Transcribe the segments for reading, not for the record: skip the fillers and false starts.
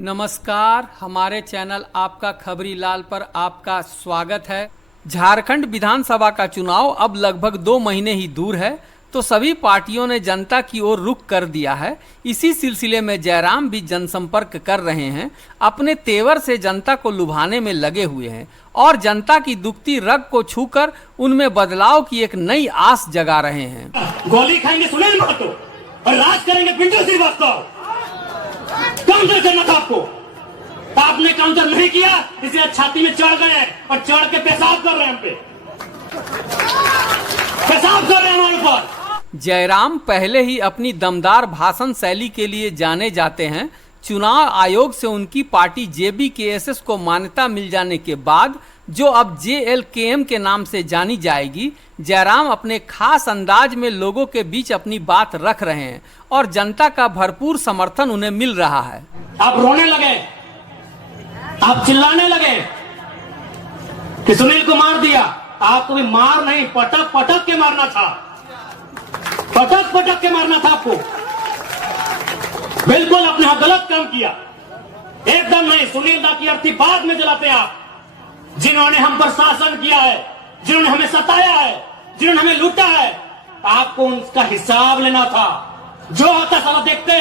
नमस्कार, हमारे चैनल आपका खबरी लाल पर आपका स्वागत है। झारखंड विधानसभा का चुनाव अब लगभग 2 महीने ही दूर है, तो सभी पार्टियों ने जनता की ओर रुख कर दिया है। इसी सिलसिले में जयराम भी जनसंपर्क कर रहे हैं, अपने तेवर से जनता को लुभाने में लगे हुए हैं और जनता की दुखती रग को छूकर उनमें बदलाव की एक नई आस जगा रहे हैं। गोली खाएंगे सुनील महतो और राज करेंगे पिंटू श्रीवास्तव। काउंटर करना था आपको, आपने काउंटर नहीं किया, इसलिए छाती में चढ़ गए और चढ़ के पेशाब कर रहे हैं, हम पे पेशाब कर रहे हैं हमारे ऊपर। जयराम पहले ही अपनी दमदार भाषण शैली के लिए जाने जाते हैं। चुनाव आयोग से उनकी पार्टी JBKSS को मान्यता मिल जाने के बाद, जो अब JLKM के नाम से जानी जाएगी, जयराम अपने खास अंदाज में लोगों के बीच अपनी बात रख रहे हैं और जनता का भरपूर समर्थन उन्हें मिल रहा है। आप रोने लगे, आप चिल्लाने लगे कि सुनील को मार दिया। आपको भी मार नहीं, पटक पटक के मारना था, पटक पटक के मारना था आपको। बिल्कुल आपने गलत काम किया, एकदम नहीं। सुनील दा की अर्थी बाद में जलाते आप, जिन्होंने हम पर शासन किया है, जिन्होंने हमें सताया है, जिन्होंने हमें लूटा है, आपको उनका हिसाब लेना था। जो होता साला देखते,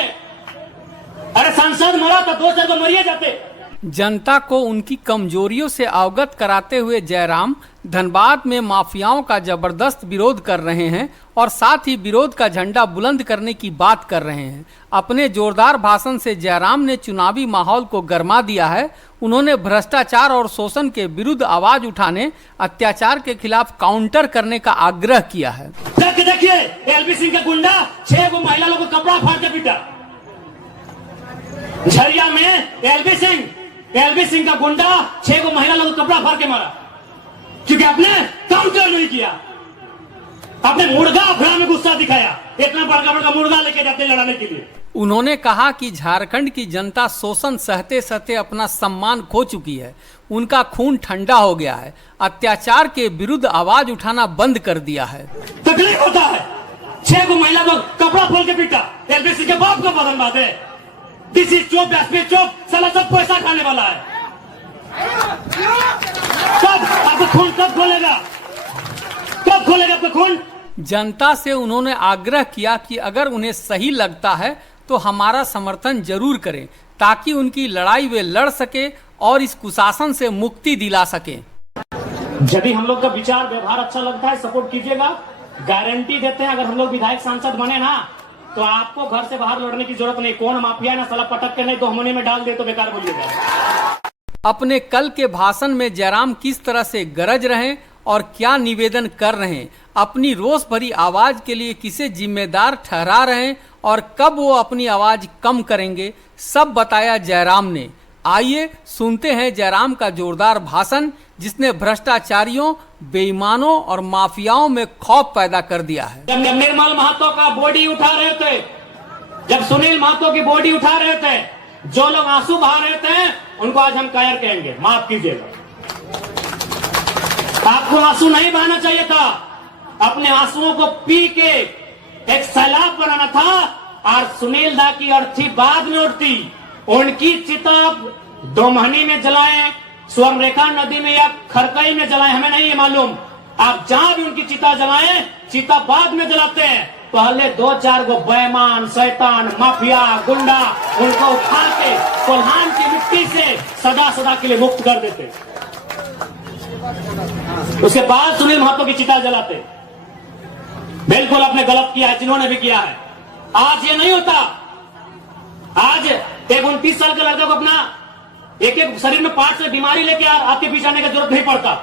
अरे सांसद मरा था, 2 साल तो मरिए जाते। जनता को उनकी कमजोरियों से अवगत कराते हुए जयराम धनबाद में माफियाओं का जबरदस्त विरोध कर रहे हैं और साथ ही विरोध का झंडा बुलंद करने की बात कर रहे हैं। अपने जोरदार भाषण से जयराम ने चुनावी माहौल को गरमा दिया है। उन्होंने भ्रष्टाचार और शोषण के विरुद्ध आवाज उठाने, अत्याचार के खिलाफ काउंटर करने का आग्रह किया है। देखिए LV सिंह का गुंडा 6 को महिला लोगों को कपड़ा फाड़ के पीटा। झरिया में LV सिंह का गुंडा 6 को महिला लोगों को कपड़ा फाड़ के मारा, क्योंकि आपने काउंटर नहीं किया। आपने मुर्गा अफरा में गुस्सा दिखाया, इतना बड़का बड़का मुर्गा लेके जाते लड़ाने के लिए। उन्होंने कहा कि झारखंड की जनता शोषण सहते सहते अपना सम्मान खो चुकी है, उनका खून ठंडा हो गया है, अत्याचार के विरुद्ध आवाज उठाना बंद कर दिया है। तकलीफ होता है, 6 को महिला को कपड़ा खोल के पीटा। LV सिंह के बाप का बदन बात है, दिस इज चुप, चुप, साला सब पैसा खाने वाला है। कब आपको खून कब खोलेगा, कब खोलेगा आपका खून? जनता से उन्होंने आग्रह किया कि अगर उन्हें सही लगता है तो हमारा समर्थन जरूर करें, ताकि उनकी लड़ाई वे लड़ सके और इस कुशासन से मुक्ति दिला सके। यदि हम लोग का विचार व्यवहार अच्छा लगता है, सपोर्ट कीजिएगा। गारंटी देते हैं, अगर हम लोग विधायक सांसद बने ना, तो आपको घर से बाहर लड़ने की जरूरत नहीं। कौन माफिया ना साला पटक के नहीं तो हमने में डाल दे तो बेकार बोलिएगा। अपने कल के भाषण में जयराम किस तरह से गरज रहे और क्या निवेदन कर रहे हैं, अपनी रोष भरी आवाज के लिए किसे जिम्मेदार ठहरा रहे हैं और कब वो अपनी आवाज कम करेंगे, सब बताया जयराम ने। आइए सुनते हैं जयराम का जोरदार भाषण, जिसने भ्रष्टाचारियों, बेईमानों और माफियाओं में खौफ पैदा कर दिया है। जब निर्मल महतो का बॉडी उठा रहे थे, जब सुनील महतो की बॉडी उठा रहे थे, जो लोग आंसू बहा रहे थे, उनको आज हम कायर कहेंगे, माफ कीजिएगा। आपको आंसू नहीं बहाना चाहिए था, अपने आंसुओं को पी के एक सैलाब बनाना था। और सुनील दा की अर्थी बाद में उठती, उनकी चिता 2 महीने में जलाएं, स्वर्णरेखा नदी में या खरकई में जलाएं, हमें नहीं मालूम। आप जहां भी उनकी चिता जलाएं, चिता बाद में जलाते हैं। पहले 2-4 गो बेईमान, शैतान, माफिया, गुंडा, उनको उठा के कोल्हान की मिट्टी से सदा सदा के लिए मुक्त कर देते, उसके बाद सुनील महतो की चिता जलाते। बिल्कुल आपने गलत किया है, जिन्होंने भी किया है। आज ये नहीं होता। आज एक 29 साल के लड़के को अपना एक शरीर में पार्ट से बीमारी लेके आपके पीछे आने की जरूरत नहीं पड़ता।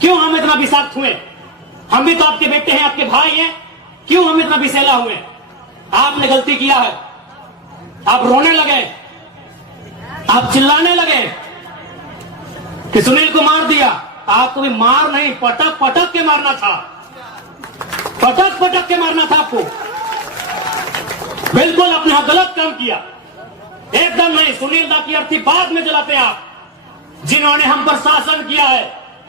क्यों हम इतना विषाक्त हुए? हम भी तो आपके बेटे हैं, आपके भाई हैं, क्यों हम इतना विषैला हुए? आपने गलती किया है, आप रोने लगे, आप चिल्लाने लगे कि सुनील को मार दिया। आपको भी मार नहीं, पटक पटक के मारना था, पटक पटक के मारना था आपको। बिल्कुल आपने गलत काम किया, एकदम नहीं। सुनील दा की अर्थी बाद में जलाते आप, जिन्होंने हम पर शासन किया है,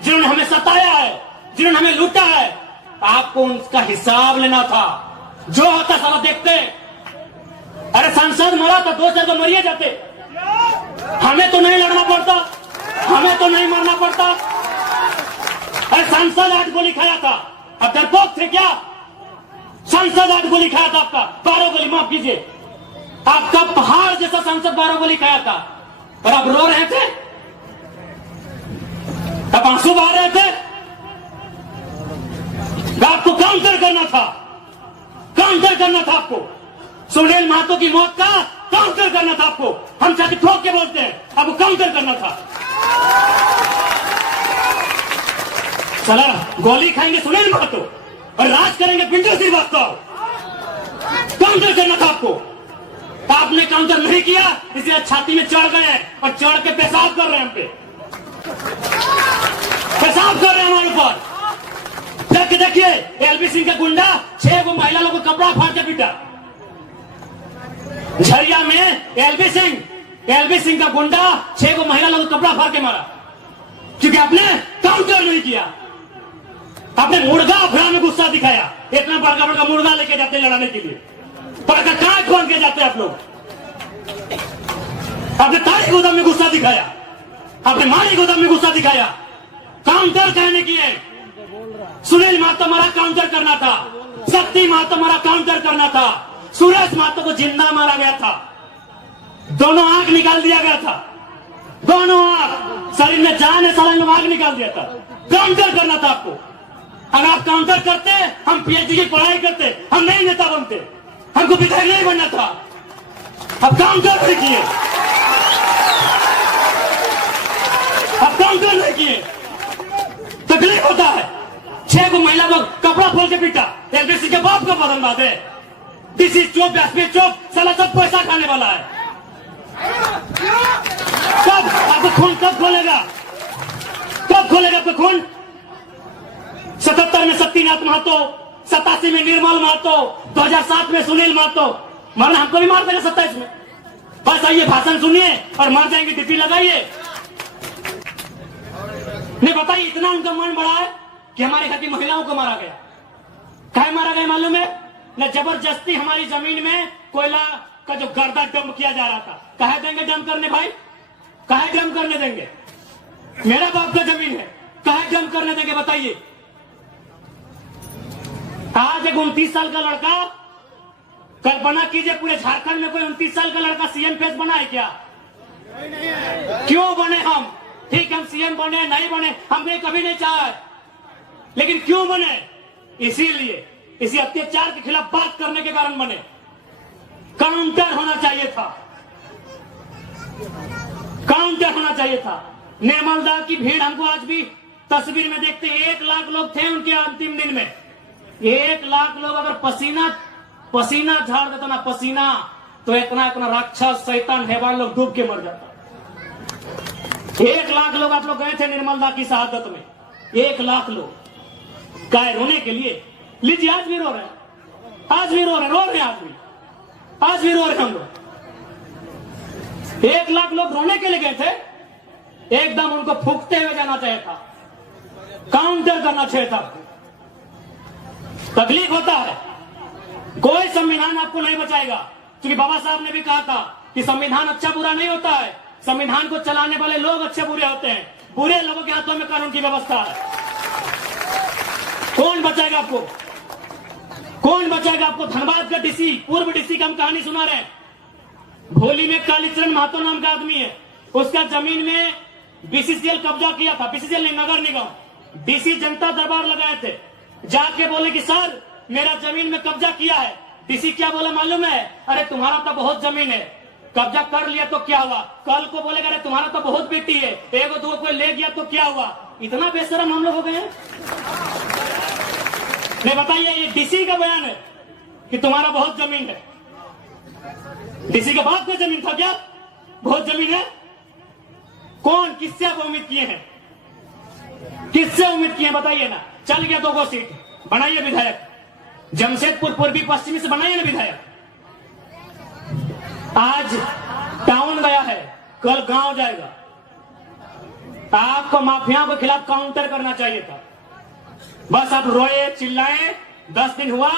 जिन्होंने हमें सताया है, जिन्होंने हमें लूटा है, आपको उनका हिसाब लेना था। जो होता साला देखते, अरे सांसद मरा था, 2 साल तो मरिए जाते। तो नहीं मरना पड़ता। अरे सांसद 8 गोली खाया था, अब डरपोक थे क्या? सांसद 8 गोली खाया था, आपका 12 गोली, माफ कीजिए, आपका पहाड़ जैसा सांसद 12 गोली खाया था, और आप रो रहे थे, अब आंसू बहा रहे थे। आपको काउंटर करना था, काउंटर करना था आपको। सुनील महतो की मौत का काउंटर करना था आपको। हम चाहे ठोक के बोलते हैं, आपको काउंटर करना था। चला गोली खाएंगे सुनील महतो और राज करेंगे पिंटू श्रीवास्तव। काउंटर करना था आपको, आपने काउंटर नहीं किया, इसलिए छाती में चढ़ गए और चढ़ के पेशाब कर रहे हैं हम पे, पेशाब कर रहे हैं हमारे ऊपर। देखिए एलबी सिंह का गुंडा 6 गो महिला लोगों को कपड़ा फाड़ के पीटा। झरिया में एलबी सिंह का गुंडा 6 गो महिला लोगों को कपड़ा फाड़ के मारा, क्योंकि आपने काउंटर नहीं किया। आपने मुर्गा अफरा में गुस्सा दिखाया, इतना बड़का बड़का मुर्गा लेके जाते लड़ाने के लिए, बड़का काय खोल के जाते आप लोग। आपने तारी गोदाम में गुस्सा दिखाया, आपने मारी गोदाम में गुस्सा दिखाया। काउंटर कहने की है। सुनील महतो मारा, काउंटर करना था। शक्ति महतो मारा, काउंटर करना था। सुरेश महतो को जिंदा मारा गया था, दोनों आंख निकाल दिया गया था, दोनों आंख, शरीर में जान है, साला में आंख निकाल दिया था। काउंटर करना था आपको। अगर आप काउंटर करते, हम पीएचडी की पढ़ाई करते, हम नहीं नेता बनते, हमको विधायक नहीं बनना था। अब काउंटर नहीं किए, अब काउंटर नहीं किए, तकलीफ होता है। 6 को महिला को कपड़ा खोल के पीटा, एलबीसी के बाप का बदलबाद है। डीसी चौक, एसपी चौक, साला सब पैसा खाने वाला है। कब आपको खून कब खोलेगा, कब खोलेगा आपका खून? 77 में शक्तिनाथ महतो, 87 में निर्मल महतो, 2007 में सुनील महतो। मरना हमको भी मार देगा 27 में। बस आइए भाषण सुनिए और मार जाएंगे, टिप्पी लगाइए। नहीं बताइए, इतना उनका मन बड़ा है कि हमारे घर की महिलाओं को मारा गया। काहे मारा गया मालूम है? न जबरदस्ती हमारी जमीन में कोयला का जो गर्दा डंप किया जा रहा था। काहे देंगे डंप करने भाई? काहे डंप करने देंगे? मेरा बाप का जमीन है, काहे डंप करने देंगे बताइए? आज एक 29 साल का लड़का, कल्पना कीजिए पूरे झारखंड में कोई 29 साल का लड़का सीएम फेस बना है क्या? क्यों बने हम? ठीक, हम सीएम बने नहीं बने, हमने कभी नहीं चाहा, लेकिन क्यों बने? इसीलिए इसी अत्याचार के खिलाफ बात करने के कारण बने। काउंटर होना चाहिए था, काउंटर होना चाहिए था। निर्मल दा की भीड़ हमको आज भी तस्वीर में देखते हैं। 1 लाख लोग थे उनके अंतिम दिन में। 1 लाख लोग अगर पसीना झाड़ देता ना, पसीना, तो इतना राक्षस शैतान हैवान लोग डूब के मर जाता। 1 लाख लोग आप लोग गए थे निर्मल दा की शहादत में। 1 लाख लोग काय रोने के लिए? लीजिए, आज भी रो रहे हैं, आज भी रो रहे हैं, आज भी रो रहे हैं हम लोग। 1 लाख लोग रोने के लिए गए थे, एकदम उनको फूकते हुए जाना चाहिए था, काउंटर करना चाहिए था। तकलीफ होता है, कोई संविधान आपको नहीं बचाएगा, क्योंकि बाबा साहब ने भी कहा था कि संविधान अच्छा बुरा नहीं होता है, संविधान को चलाने वाले लोग अच्छे बुरे होते हैं। बुरे लोगों के हाथों में कानून की व्यवस्था है। कौन बचाएगा आपको? कौन बचाएगा आपको? धनबाद का डीसी, पूर्व डीसी का हम कहानी सुना रहे हैं। भोली में कालीचरण महतो नाम का आदमी है, उसका जमीन में बीसीसीएल कब्जा किया था, बीसीसीएल नहीं, नगर निगम। डीसी जनता दरबार लगाए थे, जाके बोले कि सर मेरा जमीन में कब्जा किया है। डीसी क्या बोला मालूम है? अरे तुम्हारा तो बहुत जमीन है, कब्जा कर लिया तो क्या हुआ? कल को बोलेगा अरे तुम्हारा तो बहुत बेटी है, 1-2 कोई ले गया तो क्या हुआ? इतना बेशरम हम लोग हो गए हैं। नहीं बताइए, ये डीसी का बयान है कि तुम्हारा बहुत जमीन है। डीसी का बाप का जमीन था क्या? बहुत जमीन है। कौन, किससे आप उम्मीद किए हैं? किससे उम्मीद किए बताइए ना? चल गया 2 सीट, बनाइए विधायक। जमशेदपुर पूर्वी पश्चिमी से बनाइए ना विधायक। आज टाउन गया है, कल गांव जाएगा। आपको माफियाओं के खिलाफ काउंटर करना चाहिए था। बस आप रोए चिल्लाए, 10 दिन हुआ,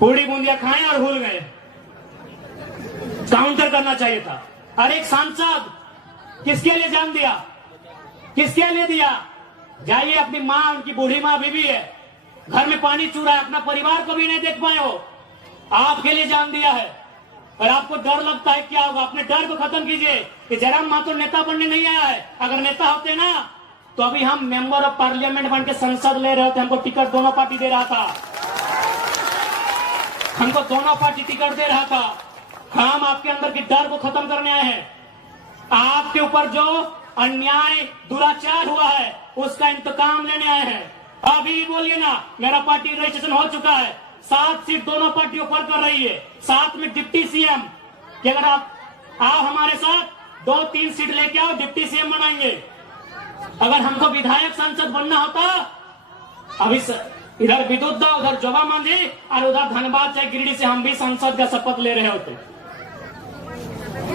पूड़ी बूंदिया खाएं और भूल गए। काउंटर करना चाहिए था। अरे एक सांसद किसके लिए जान दिया? किसके लिए दिया? जाइए, अपनी माँ, उनकी बूढ़ी माँ बीवी है, घर में पानी चूरा है, अपना परिवार को भी नहीं देख पाए हो, आपके लिए जान दिया है। और आपको डर लगता है क्या होगा? अपने डर को खत्म कीजिए कि जयराम महतो नेता बनने नहीं आया है। अगर नेता होते ना तो अभी हम मेंबर ऑफ पार्लियामेंट बन के संसद ले रहे थे। हमको टिकट दोनों पार्टी दे रहा था, हमको दोनों पार्टी टिकट दे रहा था। हम आपके अंदर के डर को खत्म करने आए हैं। आपके ऊपर जो अन्याय दुराचार हुआ है उसका इंतकाम लेने आए हैं। अभी बोलिए ना, मेरा पार्टी रजिस्ट्रेशन हो चुका है, 7 सीट दोनों पार्टी ऑफर कर रही है, साथ में डिप्टी सीएम कि अगर आप आओ हमारे साथ 2-3 सीट लेके आओ, डिप्टी सीएम बनाएंगे। अगर हमको विधायक सांसद बनना होता, अभी इधर विदुद्धा, उधर जोबा मांझी और उधर धनबाद चाहे गिरिडीह से हम भी सांसद का शपथ ले रहे होते।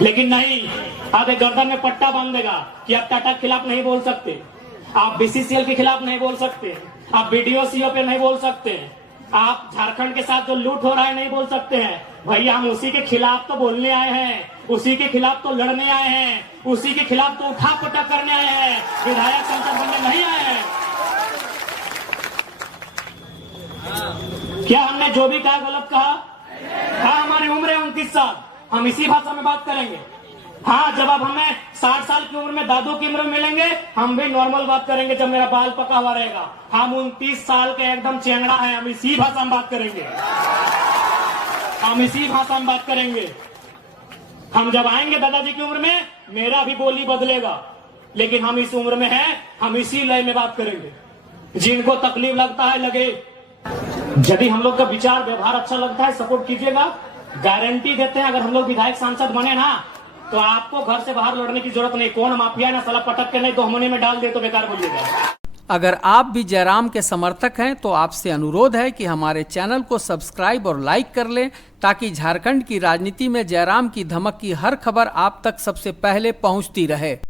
लेकिन नहीं, आप एक गर्दन में पट्टा बांध देगा कि आप टाटा के खिलाफ नहीं बोल सकते, आप बीसीसीएल के खिलाफ नहीं बोल सकते, आप बीडीओ सीओ पे नहीं बोल सकते, आप झारखंड के साथ जो लूट हो रहा है नहीं बोल सकते हैं। भैया, हम उसी के खिलाफ तो बोलने आए हैं, उसी के खिलाफ तो लड़ने आए हैं, उसी के खिलाफ तो उठा पटक करने आए हैं, विधायक सांसद बनने नहीं आए हैं। क्या हमने जो भी कहा गलत कहा? हाँ, हमारी उम्र है 29 साल, हम इसी भाषा में बात करेंगे। हाँ, जब आप हमें 60 साल की उम्र में दादू की उम्र में मिलेंगे, हम भी नॉर्मल बात करेंगे जब मेरा बाल पका हुआ रहेगा। हम 29 साल के एकदम चेंगड़ा है, हम इसी भाषा में बात करेंगे, हम इसी भाषा में बात करेंगे। हम जब आएंगे दादाजी की उम्र में, मेरा भी बोली बदलेगा, लेकिन हम इस उम्र में हैं, हम इसी लय में बात करेंगे। जिनको तकलीफ लगता है लगे, यदि हम लोग का विचार व्यवहार अच्छा लगता है सपोर्ट कीजिएगा। गारंटी देते हैं, अगर हम लोग विधायक सांसद बने ना तो आपको घर से बाहर लड़ने की जरूरत नहीं। कौन माफिया है ना, साला पटक के नहीं तो हमने में डाल दे तो बेकार बोलिएगा। अगर आप भी जयराम के समर्थक हैं तो आपसे अनुरोध है कि हमारे चैनल को सब्सक्राइब और लाइक कर लें, ताकि झारखंड की राजनीति में जयराम की धमक की हर खबर आप तक सबसे पहले पहुंचती रहे।